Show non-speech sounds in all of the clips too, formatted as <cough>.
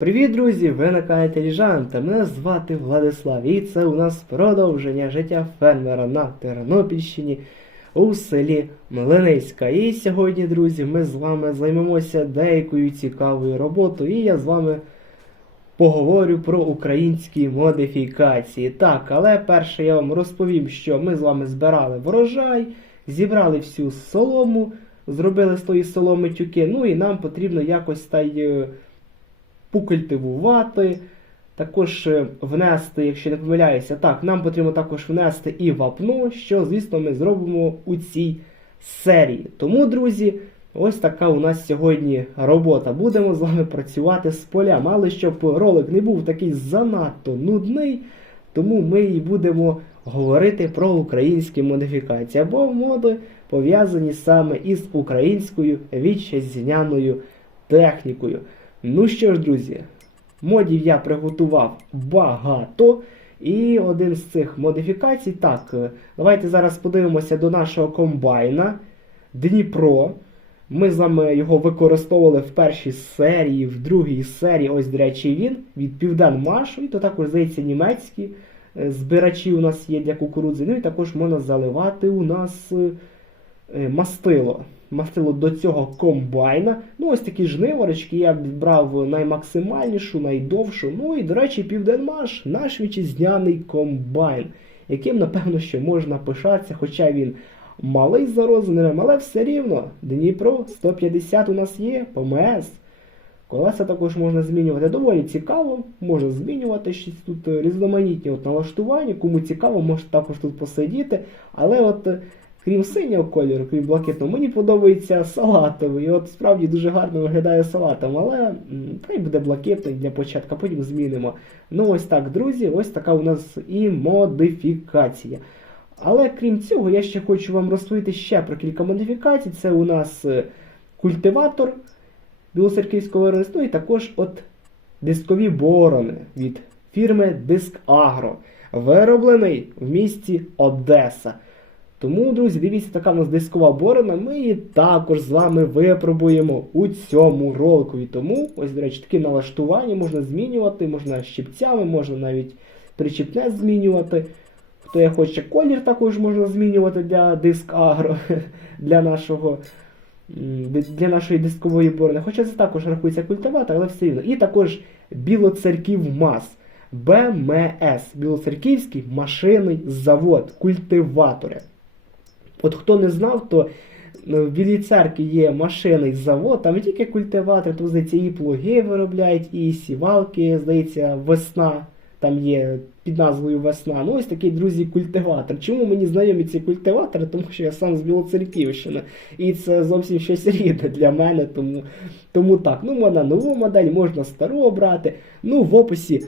Привіт, друзі! Ви на каналі Теліжанта. Мене звати Владислав, і це у нас продовження життя фермера на Тернопільщині у селі Млиницька. І сьогодні, друзі, ми з вами займемося деякою цікавою роботою, і я з вами поговорю про українські модифікації. Так, але перше я вам розповім, що ми з вами збирали врожай, зібрали всю солому, зробили з тої соломи тюки, ну і нам потрібно якось та й. Покультивувати, також е, внести, якщо не помиляюся, так, нам потрібно також внести і вапно, що, звісно, ми зробимо у цій серії. Тому, друзі, ось така у нас сьогодні робота. Будемо з вами працювати з полями, але щоб ролик не був такий занадто нудний, тому ми і будемо говорити про українські модифікації або моди пов'язані саме із українською вітчизняною технікою. Ну що ж, друзі, модів я приготував багато. І один з цих модифікацій. Так, е, давайте зараз подивимося до нашого комбайна Дніпро. Ми з вами його використовували в першій серії, в другій серії. Ось, до речі, він від Південмашу, і то також, здається, німецькі е, збирачі у нас є для кукурудзи. Ну і також можна заливати у нас е, мастило. Мастило до цього комбайна. Ну, ось такі жниворочки я брав наймаксимальнішу, найдовшу. Ну і, до речі, Південмаш, наш вітчизняний комбайн, яким, напевно, ще можна пишатися, хоча він малий за розміром, але все рівно. Дніпро 150 у нас є, ПМС. Колеса також можна змінювати. Доволі цікаво, можна змінювати щось тут е, різноманітні от налаштування. Кому цікаво, можете також тут посидіти. Але от е, крім синього кольору, крім блакитного, мені подобається салатовий. І от справді дуже гарно виглядає салатом, але хай буде блакитний для початку, потім змінимо. Ну ось так, друзі, ось така у нас і модифікація. Але крім цього, я ще хочу вам розповісти ще про кілька модифікацій. Це у нас е, культиватор білоцерківського виробництва, ну і також от дискові борони від фірми Диск Агро, вироблений в місті Одеса. Тому, друзі, дивіться, така у нас дискова борона. Ми її також з вами випробуємо у цьому ролику. І тому, ось, до речі, такі налаштування можна змінювати, можна щипцями, можна навіть причіпне змінювати. Хто я хоче колір також можна змінювати для диск агро, <laughs> для нашого. Для нашої дискової борони. Хоча це також рахується культиватор, але все рівно. І також білоцерків МАЗ. БМС. Білоцерківський машинний завод, культиватори. От хто не знав, то е, в Білій церкві є машинний завод, там тільки культиватор, тут, здається, і плуги виробляють, і сівалки, здається, весна. Там є під назвою Весна. Ну, ось такий, друзі, культиватор. Чому мені знайомі ці культиватори? Тому що я сам з Білоцерківщини. І це зовсім щось рідне для мене. Тому, тому так, ну можна нову модель, можна стару обрати. Ну, в описі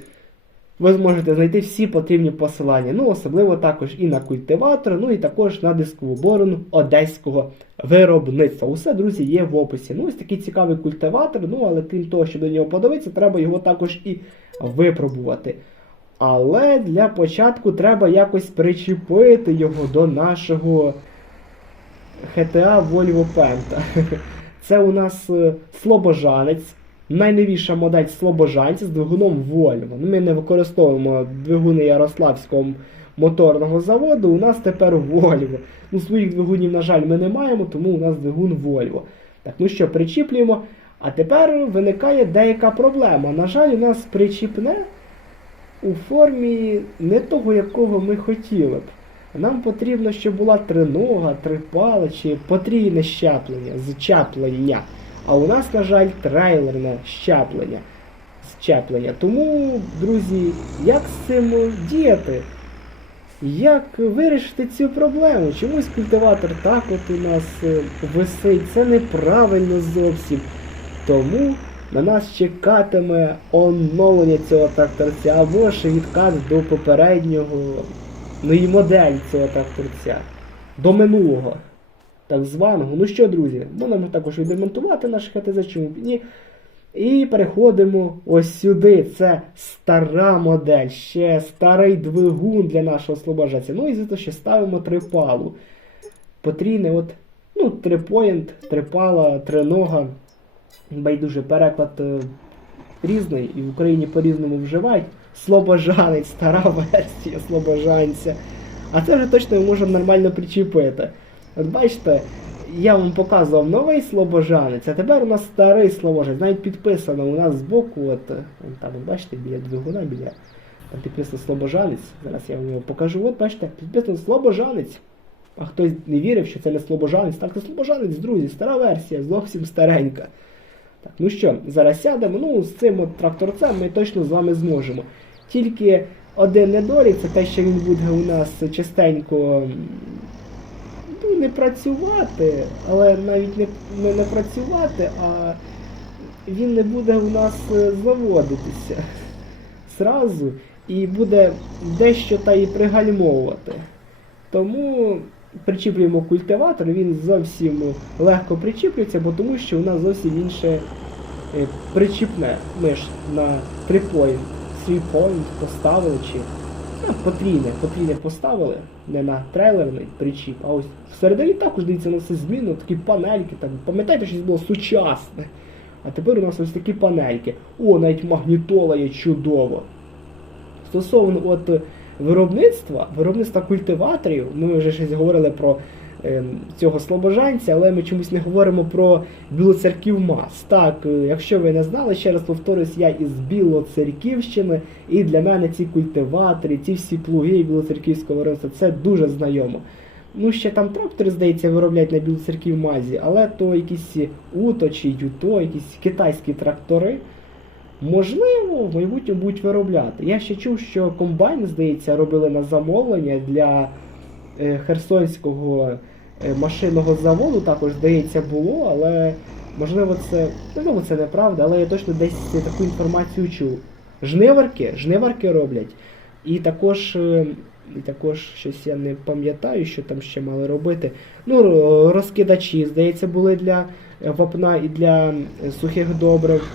ви зможете знайти всі потрібні посилання. Ну, особливо також і на культиватор, ну і також на дискову борону одеського виробництва. Усе, друзі, є в описі. Ну, ось такий цікавий культиватор, ну, але крім того, щоб до нього подивитися, треба його також і випробувати. Але для початку треба якось причепити його до нашого GTA Volvo Penta. <laughs> Це у нас е, слобожанець, найновіша модель слобожанця з двигуном Volvo. Ми не використовуємо двигуни Ярославського моторного заводу, у нас тепер Volvo. Ну, своїх двигунів, на жаль, ми не маємо, тому у нас двигун Volvo. Так, ну що, причіплюємо. А тепер виникає деяка проблема. На жаль, у нас причіпне у формі не того, якого ми хотіли б. Нам потрібно, щоб була тринога, трипала чи потрійне щеплення, зчеплення. А у нас, на жаль, трейлерне щеплення. Щеплення. Тому, друзі, як з цим діяти? Як вирішити цю проблему? Чомусь культиватор так от у нас е, висить. Це неправильно зовсім. Тому на нас чекатиме оновлення цього тракторця або ж відказ до попереднього, ну і модель цього тракторця. До минулого. Так званого. Ну що, друзі, будемо також відремонтувати наш ХТЗ, чому б ні. І переходимо ось сюди. Це стара модель, ще старий двигун для нашого слобожаця. Ну і звісно, ще ставимо трипалу. Потрійне, от, ну, трипоінт, трипала, тринога. Байдуже переклад е, різний, і в Україні по-різному вживають. Слобожанець, стара версія слобожанця. А це вже точно ми можемо нормально причепити. От бачите, я вам показував новий слобожанець, а тепер у нас старий слобожанець. Навіть підписано у нас збоку, от там, от бачите, біля двигуна, біля там підписано слобожанець. Зараз я вам його покажу. От бачите, підписано слобожанець. А хтось не вірив, що це не слобожанець. Так, це слобожанець, друзі, стара версія, зовсім старенька. Так, ну що, зараз сядемо. Ну, з цим от тракторцем ми точно з вами зможемо. Тільки один недолік це те, що він буде у нас частенько ну, не працювати, але навіть не, не, не працювати, а він не буде у нас е, заводитися <laughs> зразу і буде дещо та й пригальмовувати. Тому причіплюємо культиватор, він зовсім легко причіплюється, бо тому що у нас зовсім інше е, причіпне. Ми на 3 point, 3 point поставили чи ну, потрійне, потрійне поставили, не на трейлерний причіп, а ось всередині також дивіться на все зміну, такі панельки, Так, пам'ятаєте, щось було сучасне. А тепер у нас ось такі панельки. О, навіть магнітола є чудово. Стосовно от виробництва, виробництва культиваторів, ми вже щось говорили про цього слобожанця, але ми чомусь не говоримо про Білоцерків МАЗ. Так, е, якщо ви не знали, ще раз повторюсь, я із Білоцерківщини, і для мене ці культиватори, ці всі плуги білоцерківського виробництва, це дуже знайомо. Ну, ще там трактори, здається, виробляють на Білоцерків МАЗі, але то якісь УТО чи ЮТО, якісь китайські трактори. Можливо, в майбутньому будуть виробляти. Я ще чув, що комбайн, здається, робили на замовлення для е, Херсонського машинного заводу, також, здається, було, але можливо це, можливо, це неправда, але я точно десь таку інформацію чув. Жниварки, жниварки роблять. І також, е, і також щось я не пам'ятаю, що там ще мали робити. Ну, розкидачі, здається, були для е, вапна і для е, сухих добрив.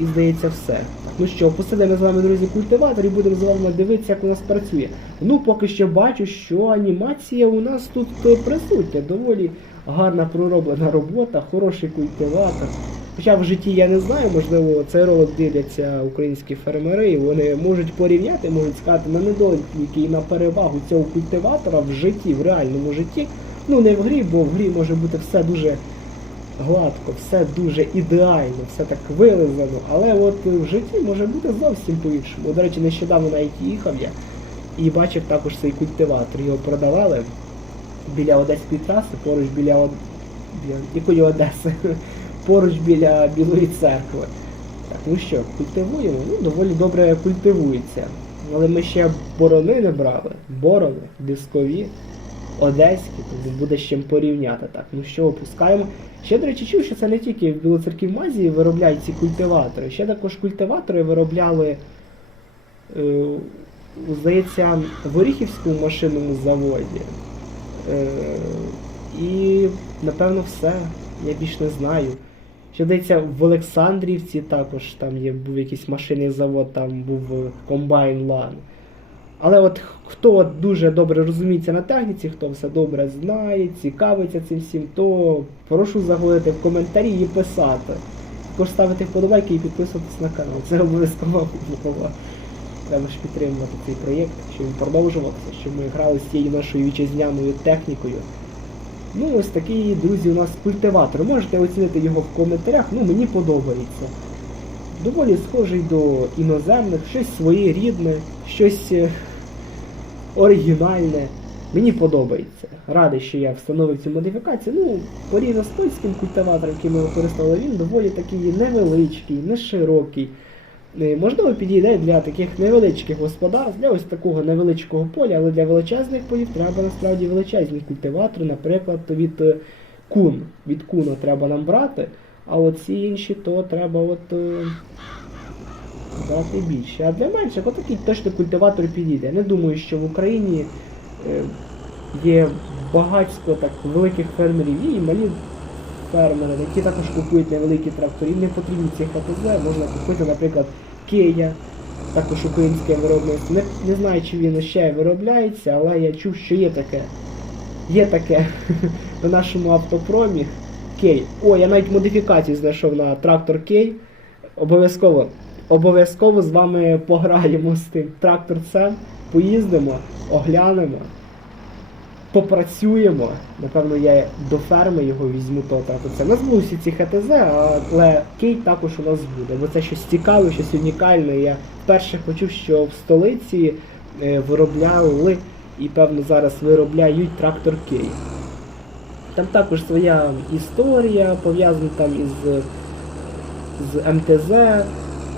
І здається все. Ну що, посидимо з вами, друзі, культиватор і будемо з вами дивитися, як у нас працює. Ну, поки що бачу, що анімація у нас тут присутня. Доволі гарна пророблена робота, хороший культиватор. Хоча в житті я не знаю, можливо, цей ролик дивляться українські фермери, і вони можуть порівняти, можуть сказати на недоліки і на перевагу цього культиватора в житті, в реальному житті. Ну не в грі, бо в грі може бути все дуже гладко, все дуже ідеально, все так вилизано, але от в житті може бути зовсім по-іншому. До речі, нещодавно навіть їхав я і бачив також цей культиватор. Його продавали біля Одеської траси, поруч біля, Од... якої Одеси, <laughs> поруч біля Білої церкви. Так, ну що, культивуємо? Ну, доволі добре культивується. Але ми ще борони не брали. Борони, дискові, одеські, тобто буде з чим порівняти. Так, ну що, опускаємо. Ще, до речі, чув, що це не тільки в Білоцерків Мазі виробляють ці культиватори. Ще також культиватори виробляли, е, здається, в Оріхівському машинному заводі. Е, і, напевно, все. Я більш не знаю. Ще здається, в Олександрівці також там є був якийсь машинний завод, там був е, комбайн лан. Але от хто дуже добре розуміється на техніці, хто все добре знає, цікавиться цим всім, то прошу заходити в коментарі і писати. Також ставити вподобайки і підписуватись на канал. Це обов'язково умова. Треба ж підтримувати цей проєкт, щоб він продовжувався, щоб ми грали з цією нашою вітчизняною технікою. Ну, ось такий, друзі, у нас культиватор. Можете оцінити його в коментарях, ну мені подобається. Доволі схожий до іноземних, щось своєрідне, щось е, оригінальне. Мені подобається. Радий, що я встановив цю модифікацію. Ну, порівняно з польським культиватором, який ми використовували, він доволі такий невеличкий, не широкий. Е, Можливо, підійде для таких невеличких господарств, для ось такого невеличкого поля, але для величезних полів треба насправді величезні культиватори, наприклад, від е, кун. Від куна треба нам брати, а от ці інші, то треба от брати більше. А для менших отакий точно культиватор підійде. Я не думаю, що в Україні е, є багатько так великих фермерів і малі фермери, які також купують невеликі трактори. Їм не потрібні ці ХТЗ, можна купити, наприклад, Кея, також українське виробництво. Не, не знаю, чи він ще виробляється, але я чув, що є таке. Є таке <laughs> на нашому автопромі. Кей. О, я навіть модифікацію знайшов на трактор Кей. Обов'язково обов'язково з вами пограємо з тим тракторцем, поїздимо, оглянемо, попрацюємо. Напевно, я до ферми його візьму того тракторця. У нас будуть всі ці ХТЗ, але кейт також у нас буде, бо це щось цікаве, щось унікальне. Я вперше почув, що в столиці е, виробляли і певно зараз виробляють трактор Кей. Там також своя історія пов'язана там із, з МТЗ,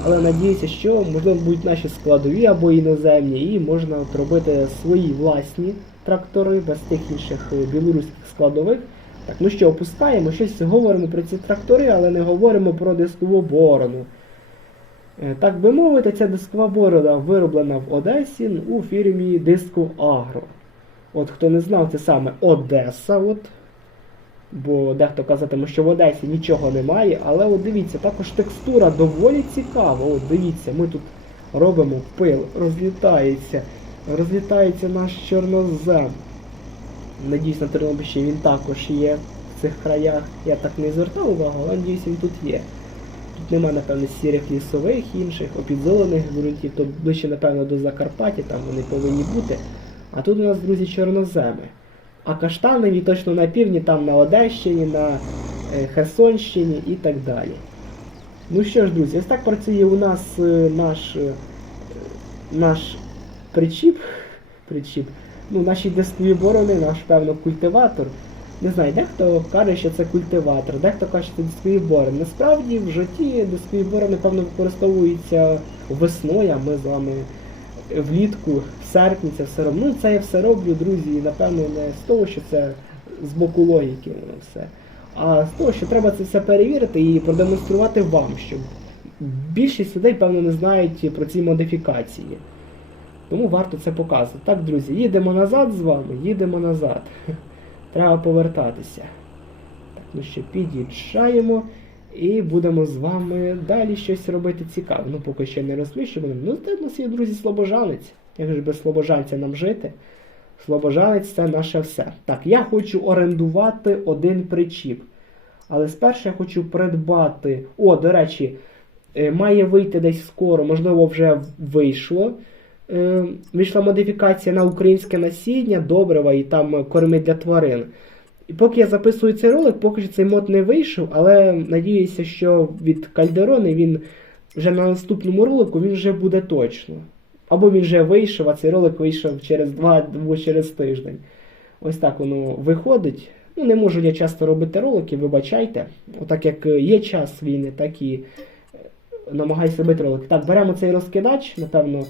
але надіюся, що можливо будуть наші складові або іноземні, і можна от робити свої власні трактори без тих інших е, білоруських складових. Так, ну що, опускаємо, щось говоримо про ці трактори, але не говоримо про дискову борону. Е, Так би мовити, ця дискова борода вироблена в Одесі у фірмі Диско Агро. От хто не знав, це саме Одеса. От. Бо дехто казатиме, що в Одесі нічого немає, але от дивіться, також текстура доволі цікава. От дивіться, ми тут робимо пил, розлітається, розлітається наш чорнозем. Надіюсь, на Тернопільщині він також є в цих краях. Я так не звертав увагу, але надіюсь, він тут є. Тут нема, напевно, сірих лісових інших, опідзолених ґрунтів, то ближче, напевно, до Закарпаття, там вони повинні бути. А тут у нас, друзі, чорноземи. А каштанові точно на півдні, там на Одещині, на е, Херсонщині і так далі. Ну що ж, друзі, ось так працює у нас е, наш, е, наш причіп. причіп. Ну, наші дискові борони, наш певно культиватор. Не знаю, дехто каже, що це культиватор, дехто каже, що це дискові борони. Насправді в житті дискові борони, певно, використовуються весною, а ми з вами влітку, в серпні це все роблю. Ну, це я все роблю, друзі, і напевно не з того, що це з боку логіки все. А з того, що треба це все перевірити і продемонструвати вам, щоб більшість людей, певно, не знають про ці модифікації. Тому варто це показувати. Так, друзі, їдемо назад з вами, їдемо назад. Треба повертатися. Так, ну що під'їжджаємо і будемо з вами далі щось робити цікаве. Ну, поки що не розміщуємо. Ну, це в нас є, друзі, слобожанець. Як ж без слобожанця нам жити? Слобожанець це наше все. Так, я хочу орендувати один причіп. Але спершу я хочу придбати. О, до речі, е, має вийти десь скоро, можливо, вже вийшло. Е, Вийшла модифікація на українське насіння, добрива і там корми для тварин. І поки я записую цей ролик, поки що цей мод не вийшов, але надіюся, що від Кальдерони він вже на наступному ролику він вже буде точно. Або він вже вийшов, а цей ролик вийшов через два або через тиждень. Ось так воно виходить. Ну, не можу я часто робити ролики, вибачайте. Отак як є час війни, так і е, намагаюся робити ролики. Так, беремо цей розкидач, напевно,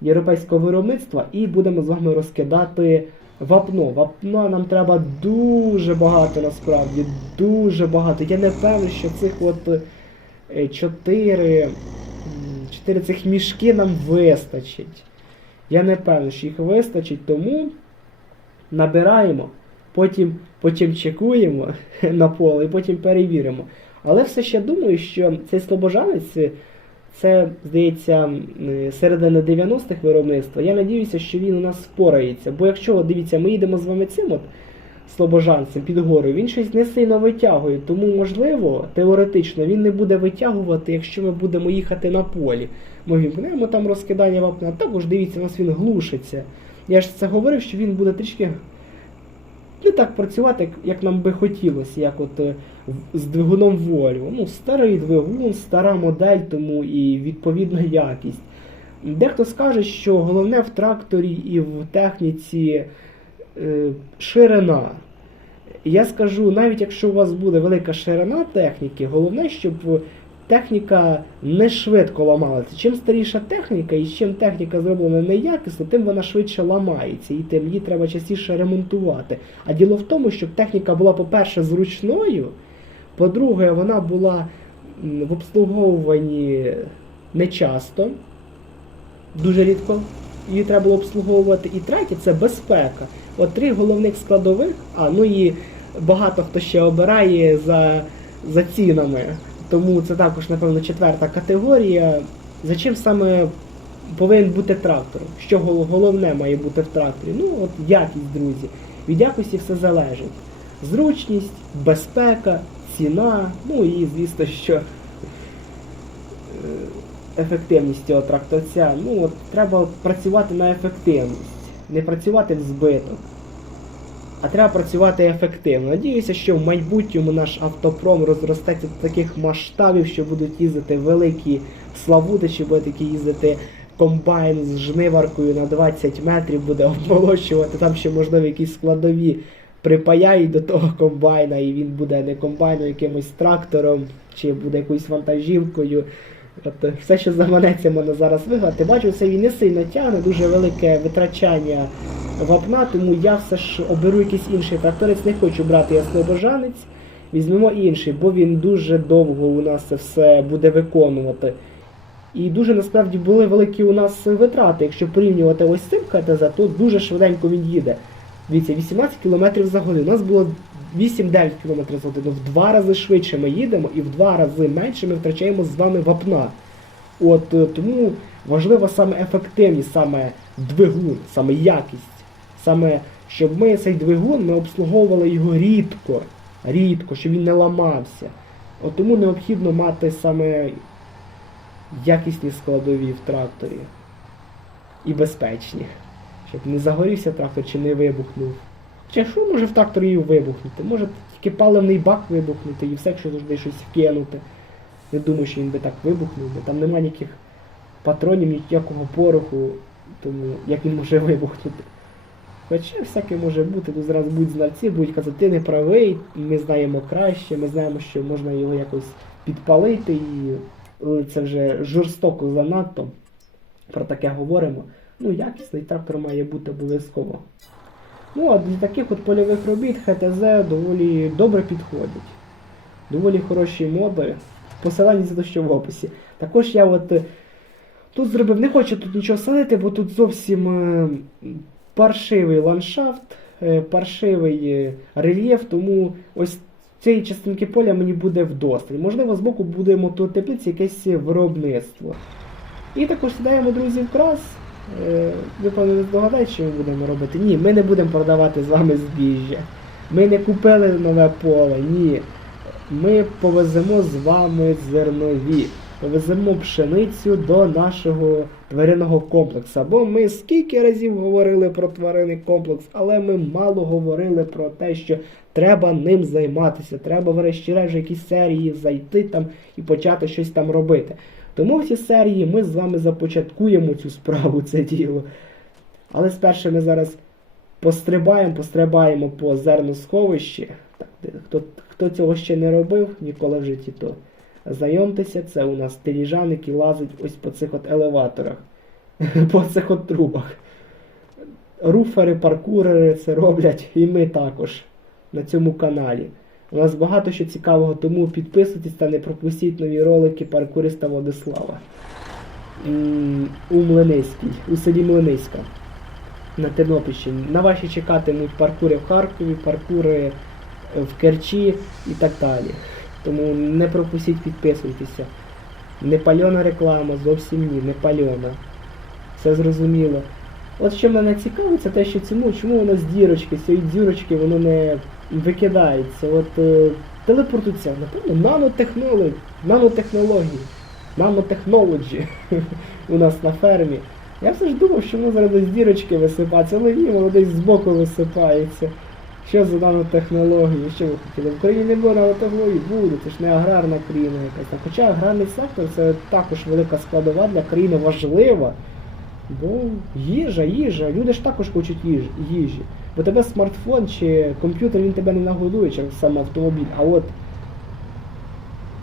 європейського виробництва, і будемо з вами розкидати вапно. Вапна нам треба дуже багато насправді. Дуже багато. Я не певний, що цих от е, чотири, чотири цих мішки нам вистачить. Я не певний, що їх вистачить, тому набираємо, потім, потім чекуємо <laughs> на поле і потім перевіримо. Але все ще думаю, що цей слобожанець, це, здається, середина 90-х виробництва. Я надіюся, що він у нас впорається. Бо якщо, от дивіться, ми їдемо з вами цим от слобожанцем під горою, він щось не сильно витягує. Тому, можливо, теоретично він не буде витягувати, якщо ми будемо їхати на полі. Ми вімкнемо там розкидання вапна. Також дивіться, у нас він глушиться. Я ж це говорив, що він буде трішки не так працювати, як, як нам би хотілося, як от е, з двигуном Volvo. Ну, старий двигун, стара модель, тому і відповідна <laughs> якість. Дехто скаже, що головне в тракторі і в техніці е, ширина. Я скажу, навіть якщо у вас буде велика ширина техніки, головне, щоб техніка не швидко ламалася. Чим старіша техніка і чим техніка зроблена неякісно, тим вона швидше ламається і тим її треба частіше ремонтувати. А діло в тому, щоб техніка була, по-перше, зручною, по-друге, вона була в обслуговуванні нечасто, дуже рідко її треба було обслуговувати. І третє це безпека. От три головних складових, а ну і багато хто ще обирає за, за цінами. Тому це також, напевно, четверта категорія. За чим саме повинен бути трактор? Що головне має бути в тракторі? Ну, от якість, друзі. Від якості все залежить. Зручність, безпека, ціна, ну і звісно, що е, ефективність цього тракторця. Ну, от, треба працювати на ефективність. Не працювати в збиток. А треба працювати ефективно. Надіюся, що в майбутньому наш автопром розростеться до таких масштабів, що будуть їздити великі славутичі, буде такі їздити комбайн з жниваркою на 20 метрів, буде <laughs> обмолочувати. Там ще можливо якісь складові припаяють до того комбайна, і він буде не комбайном, якимось трактором, чи буде якоюсь вантажівкою. Е, все, що заманеться, можна зараз виграти. Бачу, це він не сильно тягне, дуже велике витрачання вапна, тому я все ж оберу якийсь інший тракторець, не хочу брати яснобожанець. Візьмемо інший, бо він дуже довго у нас це все буде виконувати. І дуже насправді були великі у нас витрати. Якщо порівнювати ось цим КТЗ, то дуже швиденько він їде. Дивіться, 18 км за годину. У нас було 8-9 км за годину. В два рази швидше ми їдемо і в два рази менше ми втрачаємо з вами вапна. От е, тому важлива саме ефективність, саме двигун, саме якість. Саме щоб ми цей двигун ми обслуговували його рідко, рідко, щоб він не ламався. От тому необхідно мати саме якісні складові в тракторі. І безпечні. Щоб не загорівся трактор чи не вибухнув. Чи що може в тракторі вибухнути? Може тільки паливний бак вибухнути і все, якщо завжди щось вкинути. Не думаю, що він би так вибухнув, бо там немає ніяких патронів, ніякого пороху, тому як він може <laughs> вибухнути. Хоча всяке може бути, тут зараз будуть знавці, будуть казати, ти не правий, ми знаємо краще, ми знаємо, що можна його якось підпалити, і це вже жорстоко занадто. Про таке говоримо. Ну, якісний трактор має бути обов'язково. Ну, а для таких от польових робіт ХТЗ доволі добре підходить. Доволі хороші моди. Посилання за що в описі. Також я от е, тут зробив, не хочу тут нічого садити, бо тут зовсім е, паршивий ландшафт, е, паршивий рельєф, тому ось цієї частинки поля мені буде вдосталь. Можливо, збоку буде мототеплиці якесь виробництво. І також сідаємо, друзі, в крас. Е, Ви певно здогадаєте, що ми будемо робити? Ні, ми не будемо продавати з вами збіжжя. Ми не купили нове поле, ні. Ми повеземо з вами зернові. Повеземо пшеницю до нашого тваринного комплексу. Бо ми скільки разів говорили про тваринний комплекс, але ми мало говорили про те, що треба ним займатися. Треба врешті-решт якісь серії зайти там і почати щось там робити. Тому в цій серії ми з вами започаткуємо цю справу, це діло. Але спершу ми зараз пострибаємо, пострибаємо по зерносховищі. Так, хто, хто цього ще не робив ніколи в житті, то знайомтеся, це у нас теліжан, який лазить ось по цих от елеваторах, <laughs> по цих от трубах. Руфери, паркурери це роблять, і ми також на цьому каналі. У нас багато що цікавого, тому підписуйтесь та не пропустіть нові ролики паркуриста Владислава. У Млиниській, у селі Млиниська на Тернопільщині. На ваші чекатимуть паркури в Харкові, паркури в Керчі і так далі. Тому не пропустіть, підписуйтеся. Не пальона реклама, зовсім ні, не пальона. Все зрозуміло. От що мене цікавить, це те, що цьому, чому воно з дірочки, з цієї дірочки воно не викидається. От е, телепортується, напевно, нанотехнології, нанотехнології, нанотехнологі <laughs> у нас на фермі. Я все ж думав, що воно зараз з дірочки висипається, але ні, воно десь збоку висипається. Що за нанотехнології? Що ви хотіли? В Україні не було нанотехнологій, буде, це ж не аграрна країна якась. Хоча аграрний сектор це також велика складова для країни важлива. Бо їжа, їжа, люди ж також хочуть їжі. Бо тебе смартфон чи комп'ютер він тебе не нагодує, чи сам автомобіль. А от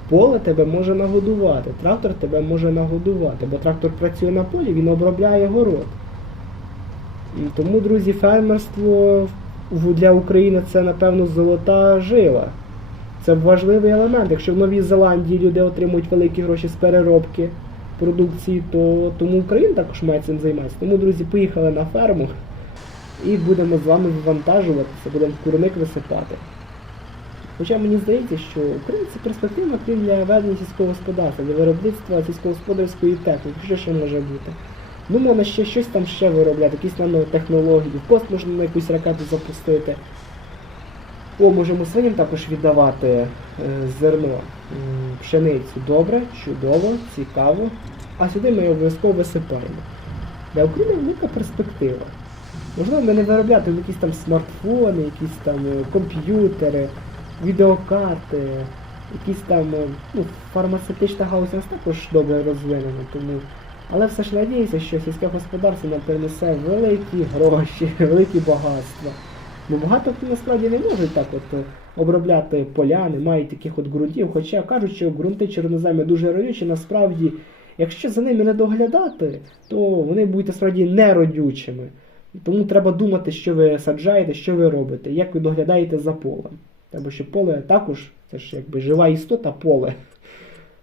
поле тебе може нагодувати, трактор тебе може нагодувати, бо трактор працює на полі, він обробляє город. Тому, друзі, фермерство для України це, напевно, золота жила. Це важливий елемент. Якщо в Новій Зеландії люди отримують великі гроші з переробки продукції, то тому Україна також має цим займатися. Тому, друзі, поїхали на ферму і будемо з вами вивантажуватися, будемо курник висипати. Хоча мені здається, що Україна це перспективна країна для ведення сільського господарства, для виробництва сільськогосподарської техніки. Що ще може бути? Ну, можна ще щось там ще виробляти, якісь нанотехнології, в пост можна на якусь ракету запустити. О, можемо свиням також віддавати е, зерно, пшеницю. Добре, чудово, цікаво. А сюди ми обов'язково висипаємо. Для України велика перспектива. Можливо, ми не виробляти якісь там смартфони, якісь там е, комп'ютери, відеокарти, якісь там е, ну, фармацевтична галузь нас також добре розвинена, тому. Але все ж надіюся, що сільське господарство нам принесе великі гроші, <laughs> великі багатства. Бо багато хто насправді не можуть так от е, обробляти поля, не мають таких от ґрунтів. Хоча кажуть, що ґрунти чорноземи дуже родючі, насправді, якщо за ними не доглядати, то вони будуть насправді неродючими. Тому треба думати, що ви саджаєте, що ви робите, як ви доглядаєте за полем. Треба, щоб поле також, це ж якби жива істота поле.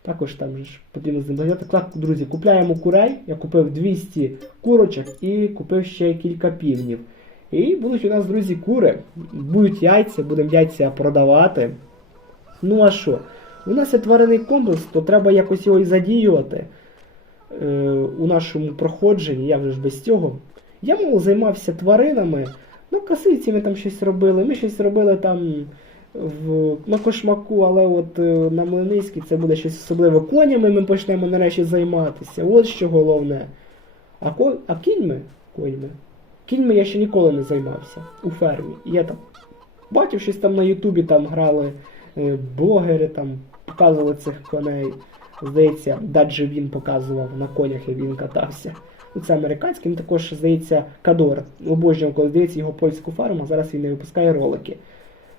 Також там ж потрібно з ним доглядати. Так, друзі, купляємо курей. Я купив 200 курочок і купив ще кілька півнів. І будуть у нас, друзі, кури. Будуть яйця, будемо яйця продавати. Ну а що? У нас є тваринний комплекс, то треба якось його і задіювати е, у нашому проходженні, я вже ж без цього. Я мов займався тваринами. Ну, косиці ми там щось робили. Ми щось робили там в, на кошмаку, але от е, на Млиницькій це буде щось особливе. Конями ми почнемо нарешті займатися. От що головне. А, ко, а кіньми? Коньми. Кіньми я ще ніколи не займався у фермі. Я там бачив щось там на Ютубі там грали е, блогери, там показували цих коней. Здається, Даджи він показував на конях, як він катався. Це американський, він також, здається, Кадор. Обожнював, коли здається його польську фарму, а зараз він не випускає ролики.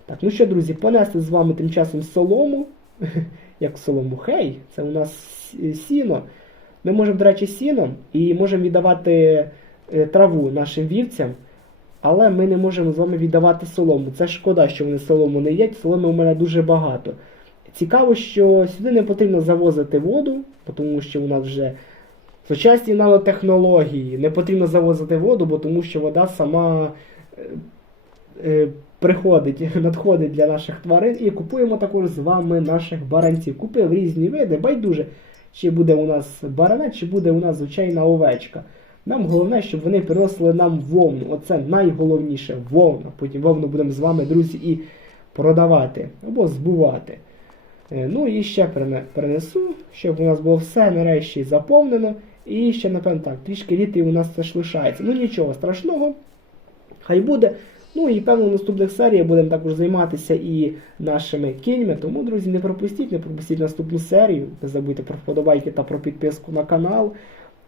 Так, ну що, друзі, понесли з вами тим часом солому. <laughs> Як солому? Хей, це у нас сіно. Ми можемо, до речі, сіно і можемо віддавати е, траву нашим вівцям, але ми не можемо з вами віддавати солому. Це шкода, що вони солому не їдять, соломи у мене дуже багато. Цікаво, що сюди не потрібно завозити воду, тому що у нас вже сучасні нанотехнології, не потрібно завозити воду, бо тому що вода сама е, е, приходить, <laughs> надходить для наших тварин і купуємо також з вами наших баранців. Купив різні види, байдуже, чи буде у нас баранець, чи буде у нас звичайна овечка. Нам головне, щоб вони приносили нам вовну. Оце найголовніше вовна. Потім вовну будемо з вами, друзі, і продавати або збувати. Е, Ну і ще принесу, щоб у нас було все нарешті заповнено. І ще, напевно, так, трішки літи у нас це лишається. Ну нічого страшного, хай буде. Ну і певно в наступних серіях будемо також займатися і нашими кіньми. Тому, друзі, не пропустіть, не пропустіть наступну серію. Не забудьте про вподобайки та про підписку на канал.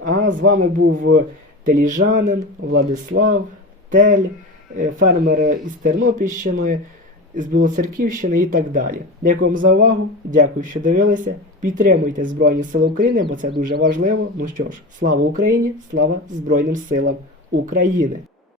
А з вами був Теліжанин, Владислав, Тель, е, фермер із Тернопільщини, з Білоцерківщини і так далі. Дякую вам за увагу, дякую, що дивилися. Підтримуйте Збройні Сили України, бо це дуже важливо. Ну що ж, слава Україні, слава Збройним силам України!